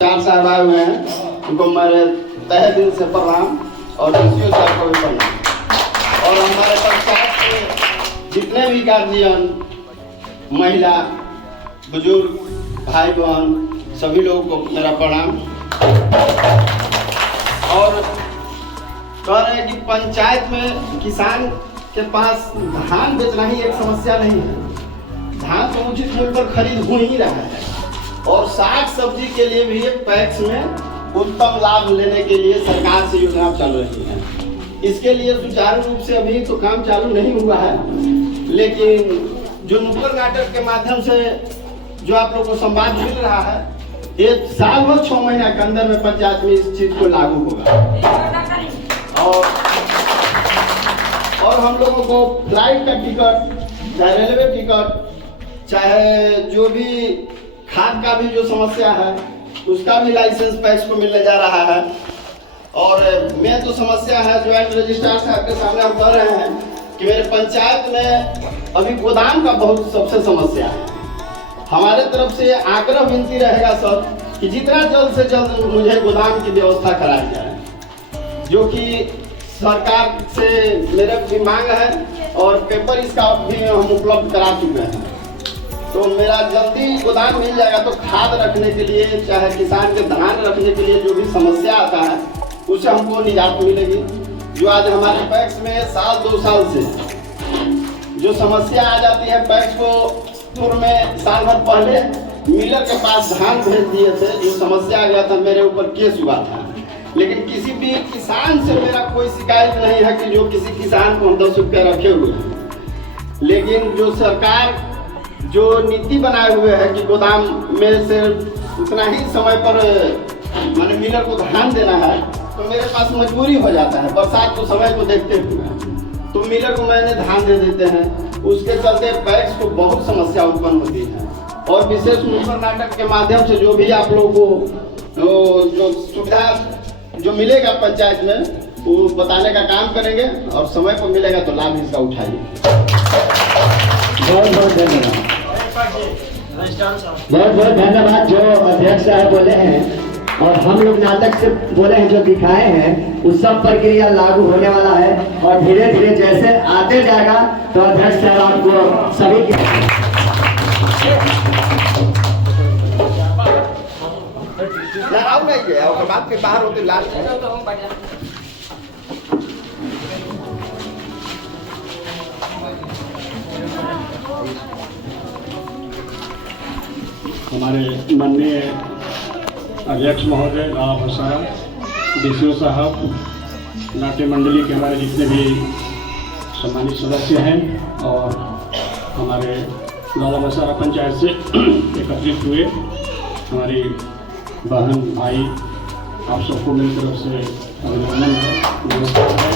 चार साहब आए हुए हैं, उनको मेरे तहे दिल से प्रणाम और दूसरी साहब को भी प्रणाम। और हमारे पंचायत के जितने भी गार्जियन, महिला, बुजुर्ग, भाई बहन, सभी लोगों को मेरा प्रणाम। और कह रहे हैं कि पंचायत में किसान के पास धान बेचना ही एक समस्या नहीं है, धान तो उचित मूल्य पर खरीद हो ही रहा है। और साग सब्जी के लिए भी पैक्स में उत्तम लाभ लेने के लिए सरकार से योजना चल रही है। इसके लिए सुचारू रूप से अभी तो काम चालू नहीं हुआ है, लेकिन जो नुक्कड़ नाटक के माध्यम से जो आप लोग को संवाद मिल रहा है, ये साल भर 6 महीना के अंदर में पंचायत में इस चीज को लागू होगा। और हम लोगों को फ्लाइट का टिकट, चाहे रेलवे टिकट, चाहे जो भी खाद का भी जो समस्या है उसका भी लाइसेंस पैक्स को मिलने जा रहा है। और मैं तो समस्या है ज्वाइंट रजिस्ट्रार साहब के सामने हम कह रहे हैं कि मेरे पंचायत में अभी गोदाम का बहुत सबसे समस्या है। हमारे तरफ से आग्रह विनती रहेगा सर कि जितना जल्द से जल्द मुझे गोदाम की व्यवस्था कराई जाए, जो कि सरकार से मेरे भी मांग है और पेपर इसका भी हम उपलब्ध करा चुके हैं। तो मेरा जल्दी गोदाम मिल जाएगा तो खाद रखने के लिए, चाहे किसान के धान रखने के लिए जो भी समस्या आता है उससे हमको निजात मिलेगी। जो आज हमारे पैक्स में साल 2 साल से जो समस्या आ जाती है, पैक्स को पूर्व में साल भर पहले मिलर के पास धान भेज दिए थे, जो समस्या आ गया था, मेरे ऊपर केस हुआ था। लेकिन किसी भी किसान से मेरा कोई शिकायत नहीं है कि जो किसी किसान को 10 रुपया रखे हुए हैं। लेकिन जो सरकार जो नीति बनाए हुए है कि गोदाम में से उतना ही समय पर माने मिलर को धान देना है, तो मेरे पास मजबूरी हो जाता है बरसात को समय को देखते हुए, तो मिलर को मैंने धान दे देते हैं। उसके चलते पैक्स को बहुत समस्या उत्पन्न होती है। और विशेष नुक्कड़ नाटक के माध्यम से जो भी आप लोगों को जो सुविधा जो मिलेगा पंचायत में, वो बताने का काम करेंगे और समय पर मिलेगा तो लाभ इसका उठाइए। बहुत बहुत धन्यवाद, बहुत बहुत धन्यवाद। जो अध्यक्ष साहब बोले हैं और हम लोग नाटक से बोले हैं, जो दिखाए हैं, उस सब प्रक्रिया लागू होने वाला है। और धीरे धीरे जैसे आते जाएगा तो अध्यक्ष साहब आपको सभी नहीं गया और बात के बाहर होते लास्ट हमारे माननीय अध्यक्ष महोदय लाला भसारा, डीसीओ साहब, नाट्य मंडली के हमारे जितने भी सम्मानित सदस्य हैं और हमारे लाला भसारा पंचायत से एकत्रित हुए हमारी बहन भाई, आप सबको मेरी तरफ से अभिनंदन है, नमस्कार है।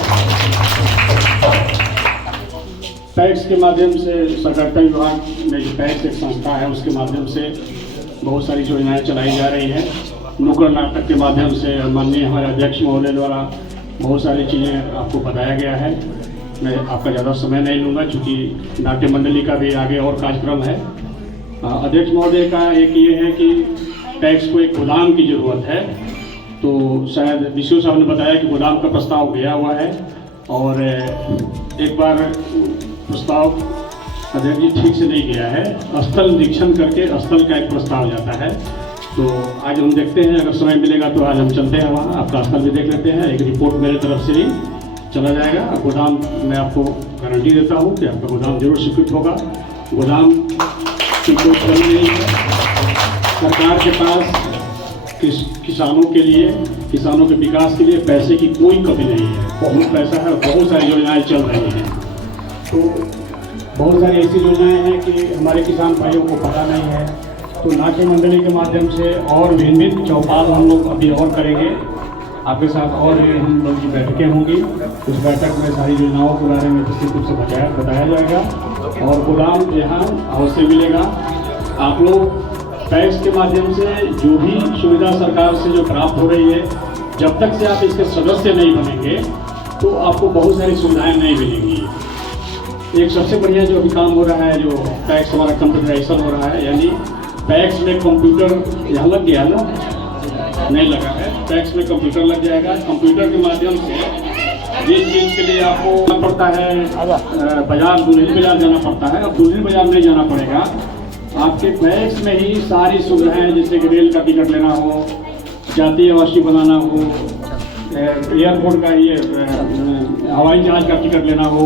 पैक्स के माध्यम से सहकारिता विभाग में जो पैक्स एक संस्था है, उसके माध्यम से बहुत सारी योजनाएं चलाई जा रही हैं। नुक्कड़ नाटक के माध्यम से माननीय हमारे अध्यक्ष महोदय द्वारा बहुत सारी चीज़ें आपको बताया गया है। मैं आपका ज़्यादा समय नहीं लूँगा, चूँकि नाट्य मंडली का भी आगे और कार्यक्रम है। अध्यक्ष महोदय का एक ये है कि पैक्स को एक गोदाम की ज़रूरत है, तो शायद डीसीओ साहब ने बताया कि गोदाम का प्रस्ताव गया हुआ है। और एक बार प्रस्ताव अध्यक्ष जी ठीक से नहीं गया है, स्थल निरीक्षण करके स्थल का एक प्रस्ताव जाता है। तो आज हम देखते हैं, अगर समय मिलेगा तो आज हम चलते हैं वहाँ, आपका स्थल भी देख लेते हैं। एक रिपोर्ट मेरे तरफ से ही चला जाएगा। गोदाम मैं आपको गारंटी देता हूँ कि आपका गोदाम जरूर स्वीकृत होगा। गोदाम की कोई कमी नहीं है। सरकार के पास किसानों के लिए, किसानों के विकास के लिए पैसे की कोई कमी नहीं है। बहुत पैसा है, बहुत सारी योजनाएं चल रही हैं। तो बहुत सारी ऐसी योजनाएं हैं कि हमारे किसान भाइयों को पता नहीं है। तो नाट्य मंडली के माध्यम से और भिन्न चौपाल हम लोग अभी और करेंगे आपके साथ, और हम लोग की बैठकें होंगी। उस बैठक में सारी योजनाओं के बारे में विस्तृत रूप से बताया जाएगा और गोदाम यहाँ अवश्य मिलेगा। आप लोग पैक्स के माध्यम से जो भी सुविधा सरकार से जो प्राप्त हो रही है, जब तक से आप इसके सदस्य नहीं बनेंगे तो आपको बहुत सारी सुविधाएं नहीं मिलेंगी। एक सबसे बढ़िया जो अभी काम हो रहा है, जो पैक्स हमारा कंप्यूटराइजेशन हो रहा है, यानी पैक्स में कंप्यूटर यहाँ लग गया ना, नहीं लगा है। टैक्स में कंप्यूटर लग जाएगा। कंप्यूटर के माध्यम से जिस चीज़ के लिए आपको जाना पड़ता है बाजार, दुल्हिन बाजार जाना पड़ता है, अब दुल्हिन बाजार नहीं जाना पड़ेगा। आपके टैक्स में ही सारी सुविधाएं, जैसे कि रेल का टिकट लेना हो, जातीय आवासीय बनाना हो, एयरपोर्ट का ये हवाई जहाज का टिकट लेना हो,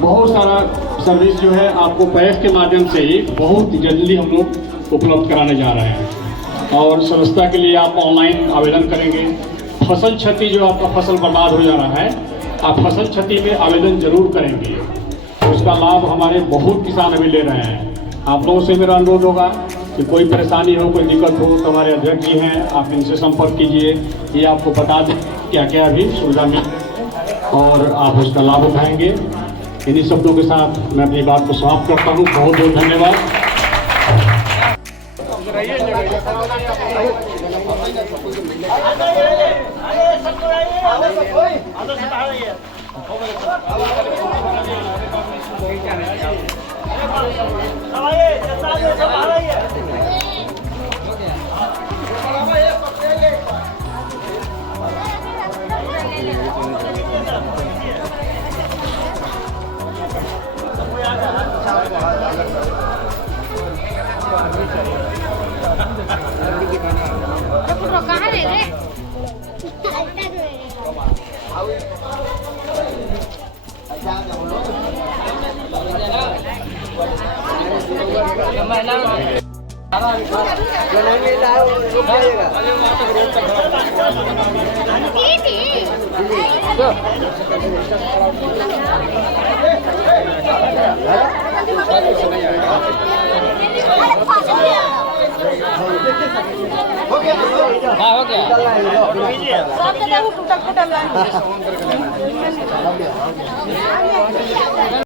बहुत सारा सर्विस जो है आपको पैक्स के माध्यम से ही बहुत जल्दी हम लोग उपलब्ध कराने जा रहे हैं। और सदस्यता के लिए आप ऑनलाइन आवेदन करेंगे। फसल क्षति, जो आपका फसल बर्बाद हो जा रहा है, आप फसल क्षति में आवेदन जरूर करेंगे। उसका लाभ हमारे बहुत किसान अभी ले रहे हैं। आप लोगों से मेरा अनुरोध होगा कि कोई परेशानी हो, कोई दिक्कत हो तो हमारे अध्यक्ष जी हैं, आप इनसे संपर्क कीजिए। ये आपको बता दें क्या क्या अभी सुविधा मिल और आप उसका लाभ उठाएंगे। इन्हीं शब्दों के साथ मैं अपनी बात को समाप्त करता हूँ। बहुत बहुत धन्यवाद। कहाँ रह गए? जो नहीं मिल रहा है वो रुक जाइएगा। हाँ हो गया।